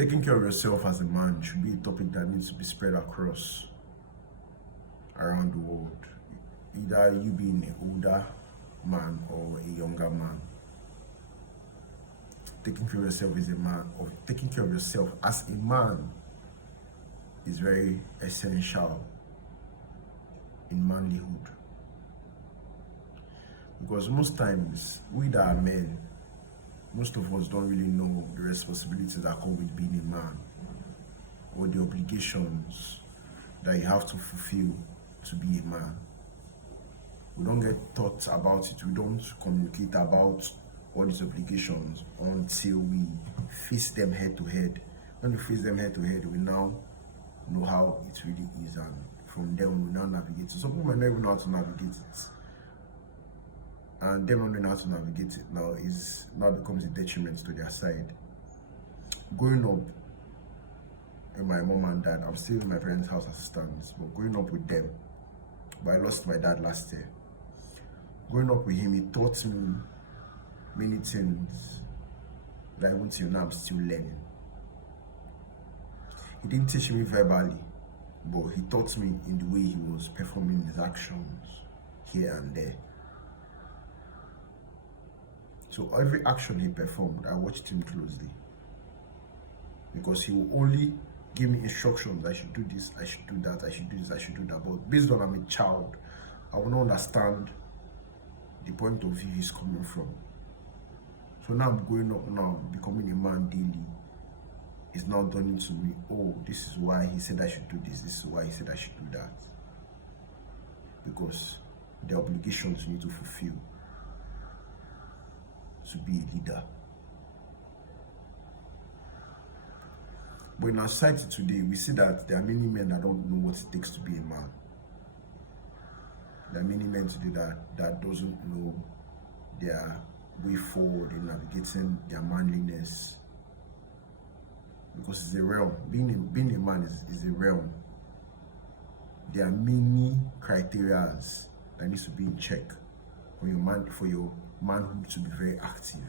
Taking care of yourself as a man should be a topic that needs to be spread across around the world. Either you being an older man or a younger man. Taking care of yourself as a man, or taking care of yourself as a man, is very essential in manlyhood. Because most times, we that are men, most of us don't really know the responsibilities that come with being a man, or the obligations that you have to fulfill to be a man. We don't get taught about it. We don't communicate about all these obligations until we face them head to head. When we face them head to head, we now know how it really is, and from there we now navigate it. Some people might not even know how to navigate it, and them not knowing how to navigate it now becomes a detriment to their side. Growing up with my mom and dad, I'm still in my parents' house as it stands, but growing up with them, but I lost my dad last year. Growing up with him, he taught me many things that even till now I'm still learning. He didn't teach me verbally, but he taught me in the way he was performing his actions here and there. So every action he performed, I watched him closely, because he will only give me instructions. I should do this, I should do that, I should do this, I should do that. But based on I'm a child, I will not understand the point of view he's coming from. So now I'm growing up now, becoming a man daily. It's now dawning to me, oh, this is why he said I should do this is why he said I should do that. Because the obligations you need to fulfill to be a leader. But in our society today, we see that there are many men that don't know what it takes to be a man. There are many men today that doesn't know their way forward in navigating their manliness. Because it's a realm. Being a man is a realm. There are many criteria that needs to be in check for your manhood to be very active.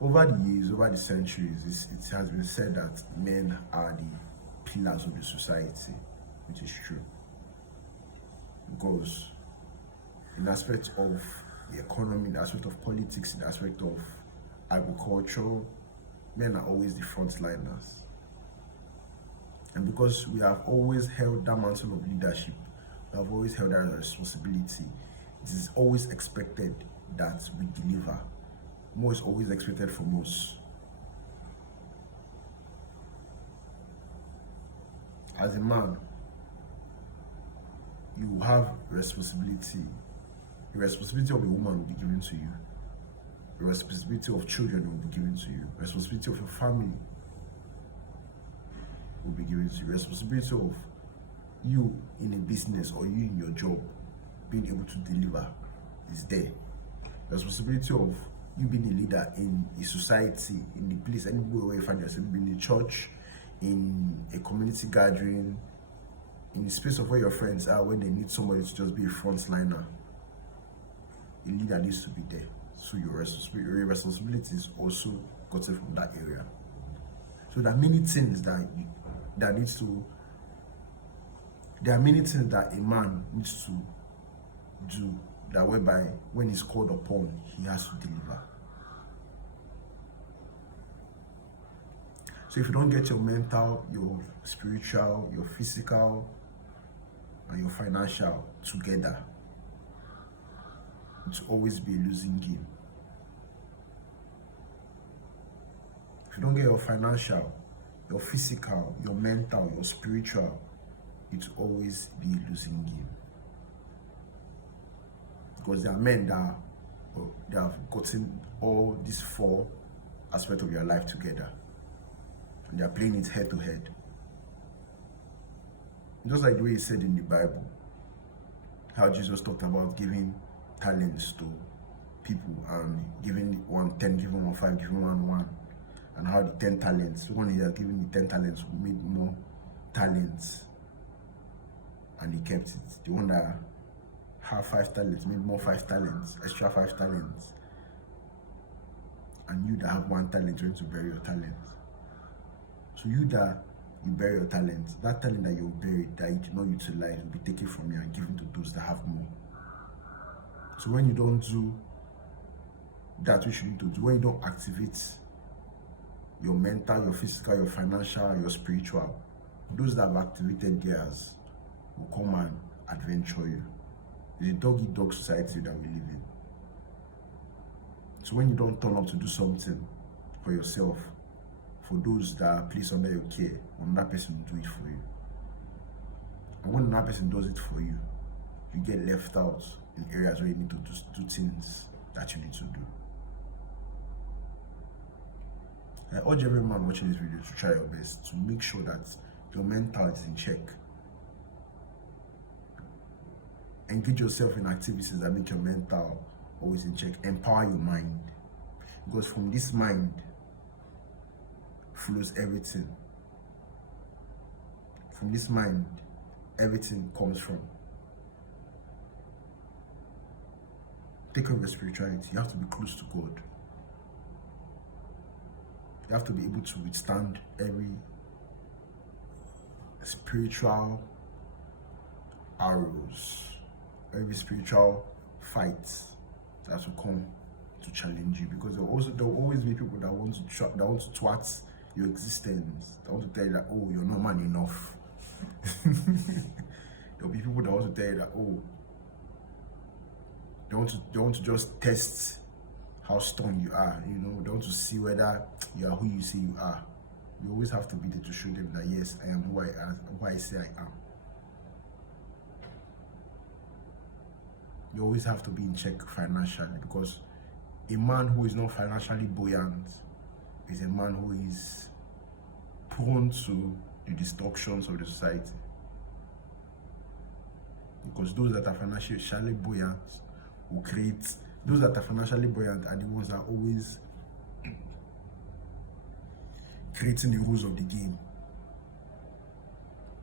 Over the years, over the centuries, it has been said that men are the pillars of the society, which is true. Because in the aspect of the economy, in the aspect of politics, in the aspect of agriculture, men are always the frontliners. And because we have always held that mantle of leadership, we have always held that responsibility, it is always expected that we deliver. More is always expected from us. As a man, you have responsibility. The responsibility of a woman will be given to you. The responsibility of children will be given to you. The responsibility of your family will be given to you. The responsibility of you in a business or you in your job being able to deliver is there. The responsibility of you being a leader in a society, in the place, anywhere where you find yourself, in a church, in a community gathering, in the space of where your friends are, when they need somebody to just be a frontliner. A leader needs to be there. So your responsibility is also gotten from that area. So there are many things that a man needs to do, that whereby when he's called upon, he has to deliver. So if you don't get your mental, your spiritual, your physical, and your financial together, it will always be a losing game. If you don't get your financial, your physical, your mental, your spiritual, it will always be a losing game. Because there are men that have gotten all these four aspects of their life together, and they are playing it head to head. Just like the way he said in the Bible, how Jesus talked about giving talents to people, and giving one 10, giving one 5, giving one 1, and how the 10 talents, when he had given the 10 talents, made more talents, and he kept it. The one that have 5 talents made more 5 talents, extra 5 talents. and you that have one talent, you're going to bury your talent. So you that you bury your talent, that talent that you buried, that you did not utilize, will be taken from you and given to those that have more. So when you don't do that which you need to do, when you don't activate your mental, your physical, your financial, your spiritual, those that have activated theirs will come and adventure you. It's a dog-eat-dog society that we live in. So when you don't turn up to do something for yourself, for those that are placed under your care, another person will do it for you. And when another person does it for you, you get left out in areas where you need to do things that you need to do. I urge every man watching this video to try your best to make sure that your mental is in check. Engage yourself in activities that make your mental always in check. Empower your mind, because from this mind flows everything. From this mind, everything comes from. Take care of your spirituality. You have to be close to God. You have to be able to withstand every spiritual arrows, every spiritual fight that will come to challenge you, because there will always be people that want to twat your existence, that want to tell you that, oh, you're not man enough. There will be people that want to tell you that, oh, they want to just test how strong you are, you know, they want to see whether you are who you say you are. You always have to be there to show them that, yes, I am who I say I am. You always have to be in check financially, because a man who is not financially buoyant is a man who is prone to the destructions of the society. Because those that are financially buoyant will create, those that are financially buoyant are the ones that are always creating the rules of the game.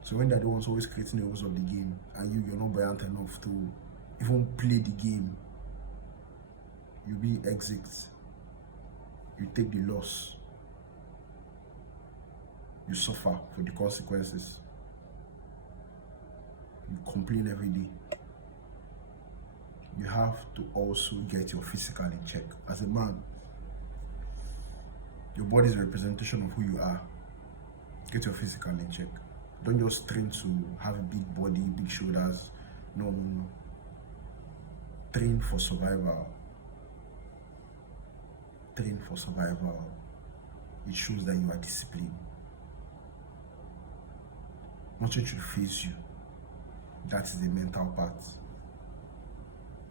So when they're the ones always creating the rules of the game, and you're not buoyant enough to even play the game, you be exit, you take the loss, you suffer for the consequences, you complain every day. You have to also get your physical in check. As a man, your body is a representation of who you are. Get your physical in check. Don't just train to have a big body, big shoulders. No. Train for survival. Train for survival. It shows that you are disciplined. Nothing should face you. That is the mental part.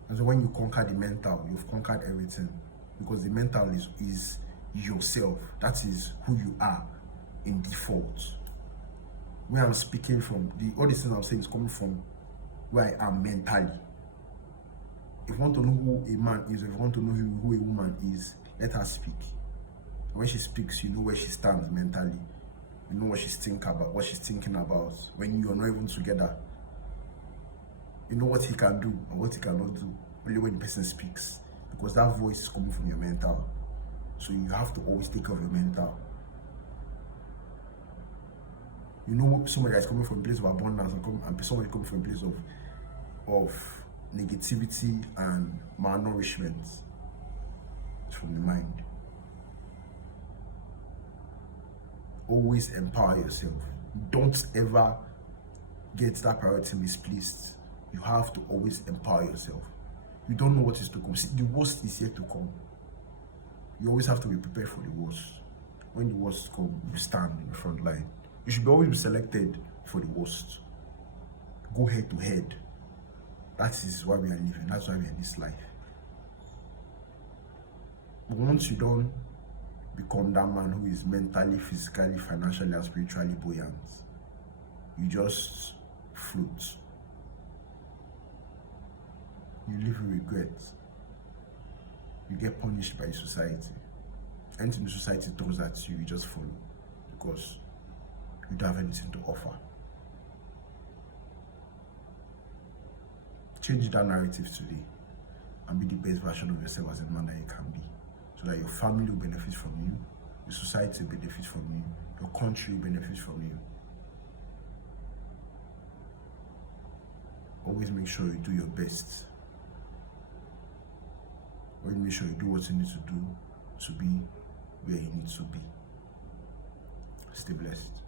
And so when you conquer the mental, you've conquered everything. Because the mental is yourself. That is who you are in default. Where I'm speaking from, all these things I'm saying is coming from where I am mentally. If you want to know who a man is, if you want to know who a woman is, let her speak. And when she speaks, you know where she stands mentally. You know what she's thinking about. When you're not even together, you know what he can do and what he cannot do. Only when the person speaks, because that voice is coming from your mental. So you have to always take care of your mental. You know somebody that's coming from a place of abundance and somebody coming from a place of negativity and malnourishment. It's from the mind. Always empower yourself. Don't ever get that priority misplaced. You have to always empower yourself. You don't know what is to come. See, the worst is yet to come. You always have to be prepared for the worst. When the worst comes, you stand in the front line. You should always be selected for the worst. Go head to head. That is why we are living. That's why we are in this life. But once you don't become that man who is mentally, physically, financially, and spiritually buoyant, you just float. You live with regret. You get punished by society. Anything the society throws at you, you just follow, because you don't have anything to offer. Change that narrative today and be the best version of yourself as a man that you can be. so that your family will benefit from you, your society will benefit from you, your country will benefit from you. Always make sure you do your best. Always make sure you do what you need to do to be where you need to be. Stay blessed.